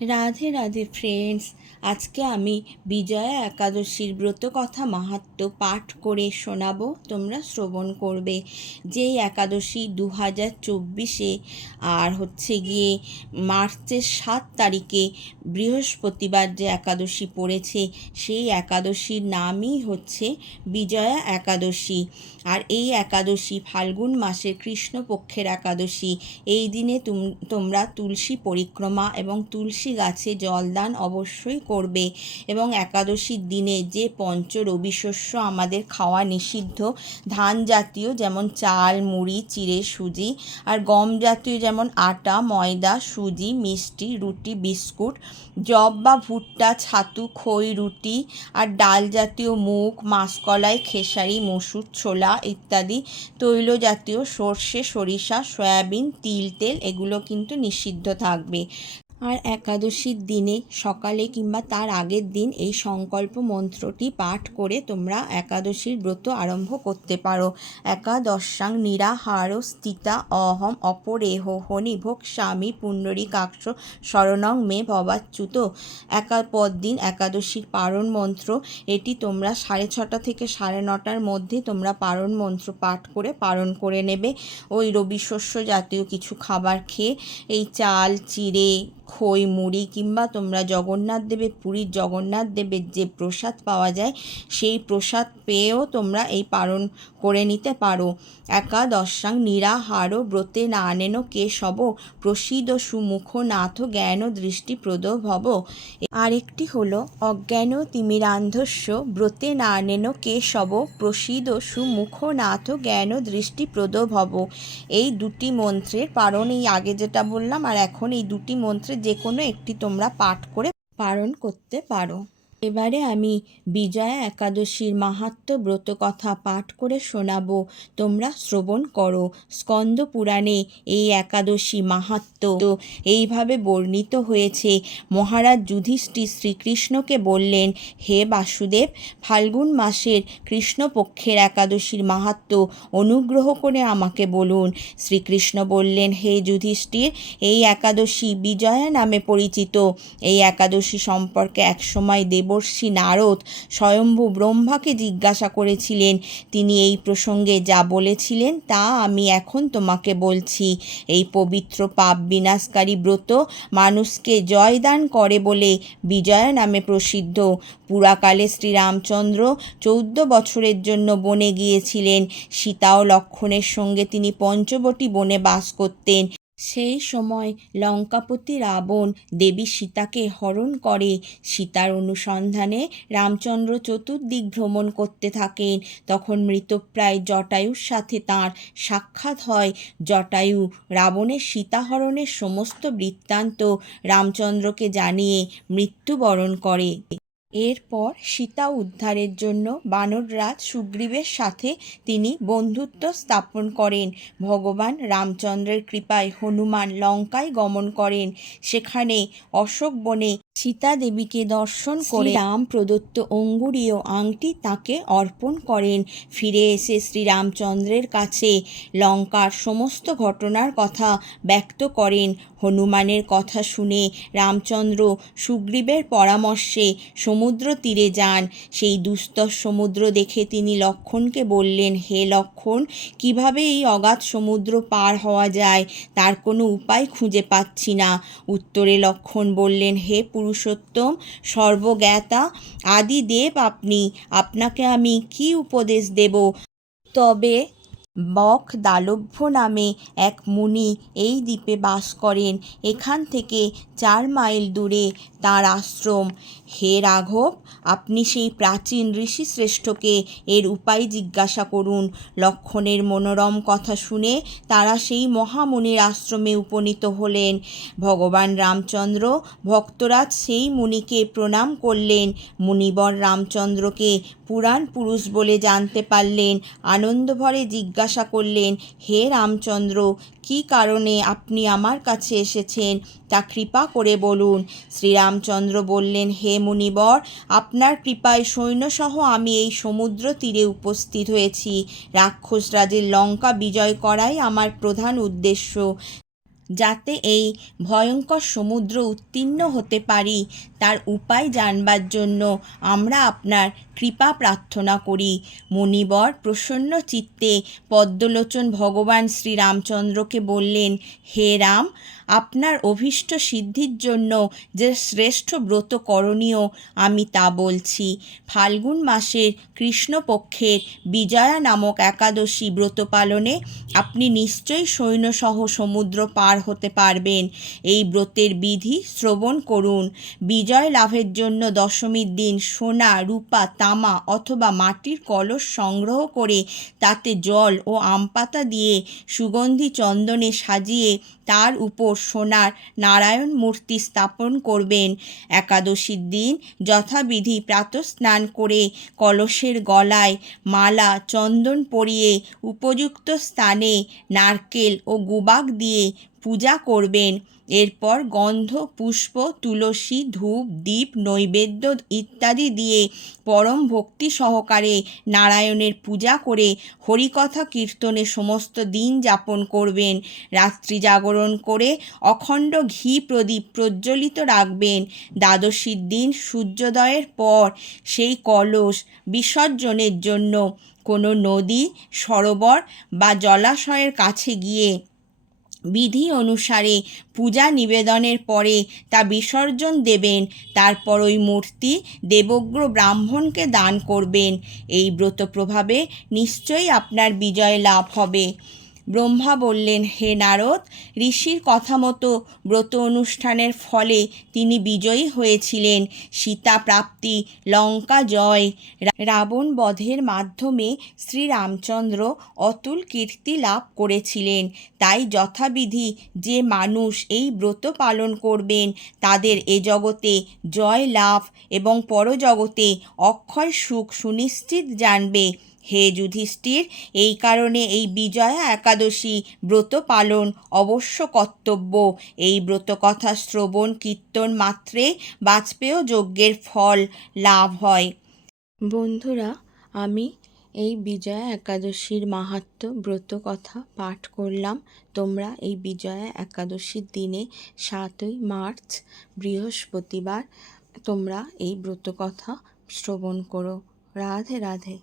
Radhe Radhe friends, আজকে আমি বিজয়া একাদশীর ব্রতকথা মাহাত্ম্য পাঠ করে শোনাবো, তোমরা শ্রবণ করবে। যেই একাদশী 2024 আর গিয়ে মার্চের 7 তারিখে বৃহস্পতিবার যে একাদশী পড়েছে, সেই একাদশীর নামই হচ্ছে বিজয়া একাদশী। আর এই একাদশী ফাল্গুন মাসের কৃষ্ণপক্ষের একাদশী। এই দিনে তোমরা তুলসী পরিক্রমা এবং তুলসী গাছে জলদান অবশ্যই করবে। এবং একাদশীর দিনে যে পঞ্চ রবি শস্য আমাদের খাওয়া নিষিদ্ধ, ধান জাতীয় যেমন চাল, মুড়ি, চিড়ে, সুজি, আর গম জাতীয় যেমন আটা, ময়দা, সুজি, মিষ্টি, রুটি, বিস্কুট, জব বা ভুট্টা, ছাতু, খই, রুটি, আর ডাল জাতীয় মুগ, মাসকলাই, খেসারি, মসুর, ছোলা ইত্যাদি, তৈল জাতীয় সর্ষে, সরিষা, সয়াবিন, তিল, তেল এগুলো কিন্তু নিষিদ্ধ থাকবে। আর একাদশীর দিনে সকালে কিংবা তার আগের দিন এই সংকল্প মন্ত্রটি পাঠ করে তোমরা একাদশীর ব্রত আরম্ভ করতে পারো। একাদশাং নিরাহার স্থিতা অহম অপরেহ হনিভোগ স্বামী পুণ্ডরীকাক্ষ শরণং মে ভবাচ্যুত। পরদিন একাদশীর পারণ মন্ত্র, এটি তোমরা 6:30 থেকে 9:30 মধ্যে তোমরা পারণ মন্ত্র পাঠ করে পারণ করে নেবে। ওই রবি শস্য জাতীয় কিছু খাবার খেয়ে, এই চাল, চিড়ে, খই, মুড়ি, কিংবা তোমরা জগন্নাথ দেবের পুরীর জগন্নাথ দেবের যে প্রসাদ পাওয়া যায়, সেই প্রসাদ পেয়েও তোমরা এই পালন করে নিতে পারো। একাদশাং নিরাহার ব্রতে নানেন কেশব প্রসীদ সুমুখ নাথ জ্ঞান দৃষ্টিপ্রদ ভব। আরেকটি হলো অজ্ঞান তিমিরান্ধস্য ব্রতে নানেন কেশব প্রসীদ সুমুখ নাথ জ্ঞান দৃষ্টিপ্রদ ভব। এই দুটি মন্ত্রের পারণ এই আগে যেটা বললাম, আর এখন এই দুটি মন্ত্রের যে কোনো একটি তোমরা পাঠ করে পারণ করতে পারো। এবারে আমি বিজয়া একাদশীর মাহাত্ম্য ব্রত কথা পাঠ করে শোনাবো, তোমরা শ্রবণ করো। স্কন্দ পুরাণে এই একাদশী মাহাত্ম্য এইভাবে বর্ণিত হয়েছে। মহারাজ যুধিষ্ঠির শ্রীকৃষ্ণকে বললেন, হে বাসুদেব, ফাল্গুন মাসের কৃষ্ণপক্ষের একাদশীর মাহাত্ম্য অনুগ্রহ করে আমাকে বলুন। শ্রীকৃষ্ণ বললেন, হে যুধিষ্ঠির, এই একাদশী বিজয়া নামে পরিচিত। এই একাদশী সম্পর্কে একসময় দেবর্ষি নারদ স্বয়ম্ভু ব্রহ্মাকে জিজ্ঞাসা করেছিলেন। তিনি এই প্রসঙ্গে যা বলেছিলেন তা আমি এখন তোমাকে বলছি। এই পবিত্র পাপ বিনাশকারী ব্রত মানুষকে জয়দান করে বলে বিজয়া নামে প্রসিদ্ধ। পুরাকালে শ্রীরামচন্দ্র 14 বছরের জন্য বনে গিয়েছিলেন। সীতা ও লক্ষ্মণের সঙ্গে তিনি পঞ্চবটী বনে বাস করতেন। সেই সময় লঙ্কাপতি রাবণ দেবী সীতাকে হরণ করে। সীতার অনুসন্ধানে রামচন্দ্র চতুর্দিক ভ্রমণ করতে থাকেন। তখন মৃতপ্রায় জটায়ুর সাথে তাঁর সাক্ষাৎ হয়। জটায়ু রাবণের সীতাহরণের সমস্ত বৃত্তান্ত রামচন্দ্রকে জানিয়ে মৃত্যুবরণ করে। এরপর সীতা উদ্ধারের জন্য বানররাজ সুগ্রীবের সাথে তিনি বন্ধুত্ব স্থাপন করেন। ভগবান রামচন্দ্রের কৃপায় হনুমান লঙ্কায় গমন করেন। সেখানে অশোক বনে সীতা দেবীকে দর্শন করে রাম প্রদত্ত অঙ্গুরীয় আংটি তাকে অর্পণ করেন। ফিরে এসে শ্রীরামচন্দ্রের কাছে লঙ্কার সমস্ত ঘটনার কথা ব্যক্ত করেন। হনুমানের কথা শুনে রামচন্দ্র সুগ্রীবের পরামর্শে সমুদ্র তীরে যান। সেই দুস্তর সমুদ্র দেখে তিনি লক্ষ্মণকে বললেন, হে লক্ষ্মণ, কিভাবে এই অগাধ সমুদ্র পার হওয়া যায় তার কোনো উপায় খুঁজে পাচ্ছি না। উত্তরে লক্ষ্মণ বললেন, হে পুরুষোত্তম, সর্বজ্ঞাতা আদিদেব আপনি, আপনাকে আমি কি উপদেশ দেব? তবে বক দালভ্য নামে এক মুনি এই দ্বীপে বাস করেন। এখান থেকে 4 মাইল দূরে তাঁর আশ্রম। হে রাঘব, আপনি সেই প্রাচীন ঋষিশ্রেষ্ঠকে এর উপায় জিজ্ঞাসা করুন। লক্ষ্মণের মনোরম কথা শুনে তারা সেই মহামুনির আশ্রমে উপনীত হলেন। ভগবান রামচন্দ্র ভক্তরাজ সেই মুনিকে প্রণাম করলেন। মুনিবর রামচন্দ্রকে পুরাণ পুরুষ বলে জানতে পারলেন। আনন্দভরে জিজ্ঞাসা করলেন, হে রামচন্দ্র, কী কারণে আপনি আমার কাছে এসেছেন তা কৃপা করে বলুন। শ্রীরামচন্দ্র বললেন, হে মুনিবর, আপনার কৃপায় সৈন্যসহ আমি এই সমুদ্র তীরে উপস্থিত হয়েছি। রাক্ষসরাজের লঙ্কা বিজয় করাই আমার প্রধান উদ্দেশ্য। যাতে এই ভয়ঙ্কর সমুদ্র উত্তীর্ণ হতে পারি তার উপায় জানবার জন্য আমরা আপনার কৃপা প্রার্থনা করি। মুনিবর প্রসন্ন চিত্তে পদ্মলোচন ভগবান শ্রীরামচন্দ্রকে বললেন, হে রাম, আপনার অভীষ্ট সিদ্ধির জন্য যে শ্রেষ্ঠ ব্রত করণীয় আমি তা বলছি। ফাল্গুন মাসের কৃষ্ণপক্ষের বিজয়া নামক একাদশী ব্রত পালনে আপনি নিশ্চয়ই সৈন্যসহ সমুদ্র পার হতে পারবেন। এই ব্রতের বিধি শ্রবণ করুন। বিজয় লাভের জন্য দশমীর দিন সোনা, রূপা, তামা অথবা মাটির কলস সংগ্রহ করে তাতে জল ও আমপাতা দিয়ে সুগন্ধি চন্দনে সাজিয়ে তার উপর সোনার নারায়ণ মূর্তি স্থাপন করবেন। একাদশীর দিন যথাবিধি প্রাতঃস্নান করে কলসের গলায় মালা চন্দন পরিয়ে উপযুক্ত স্থানে নারকেল ও গুবাক দিয়ে পূজা করবেন। এরপর গন্ধ, পুষ্প, তুলসী, ধূপ, দীপ, নৈবেদ্য ইত্যাদি দিয়ে পরম ভক্তি সহকারে নারায়ণের পূজা করে হরিকথা কীর্তনে সমস্ত দিন যাপন করবেন। রাত্রি জাগরণ করে অখণ্ড ঘি প্রদীপ প্রজ্বলিত রাখবেন। দ্বাদশীর দিন সূর্যোদয়ের পর সেই কলস বিসর্জনের জন্য কোনো নদী, সরোবর বা জলাশয়ের কাছে গিয়ে বিধি অনুসারে পূজা নিবেদনের পরে তা বিসর্জন দেবেন। তারপর ওই মূর্তি দেবজ্ঞ ব্রাহ্মণকে দান করবেন। এই ব্রত প্রভাবে নিশ্চয়ই আপনার বিজয় লাভ হবে। ব্রহ্মা বললেন, হে নারদ, ঋষির কথা মতো ব্রত অনুষ্ঠানের ফলে তিনি বিজয়ী হয়েছিলেন। সীতা প্রাপ্তি, লঙ্কা জয়, রাবণ বধের মাধ্যমে শ্রীরামচন্দ্র অতুল কীর্তি লাভ করেছিলেন। তাই যথাবিধি যে মানুষ এই ব্রত পালন করবেন তাদের এ জগতে জয় লাভ এবং পরজগতে অক্ষয় সুখ সুনিশ্চিত জানবে। হে যুধিষ্ঠির, এই কারণে এই বিজয়া একাদশী ব্রত পালন অবশ্য কর্তব্য। এই ব্রত কথা শ্রবণ কীর্তন মাত্রে বাজপেয় যজ্ঞের ফল লাভ হয়। বন্ধুরা, আমি এই বিজয়া একাদশীর মাহাত্ম্য ব্রত কথা পাঠ করলাম। তোমরা এই বিজয়া একাদশীর দিনে 7ই মার্চ বৃহস্পতিবার তোমরা এই ব্রত কথা শ্রবণ করো। রাধে রাধে।